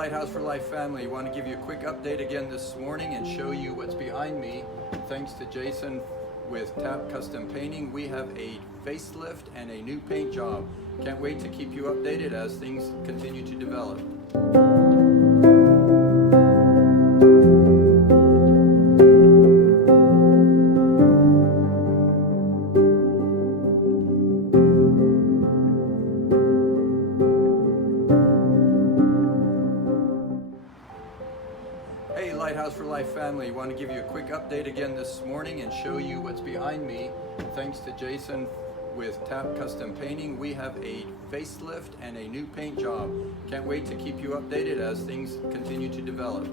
Lighthouse for Life family, want to give you a quick update again this morning and show you what's behind me. Thanks to Jason with Tap Custom Painting, we have a facelift and a new paint job. Can't wait to keep you updated as things continue to develop. Hey Lighthouse for Life family, want to give you a quick update again this morning and show you what's behind me. Thanks to Jason with Tap Custom Painting, we have a facelift and a new paint job. Can't wait to keep you updated as things continue to develop.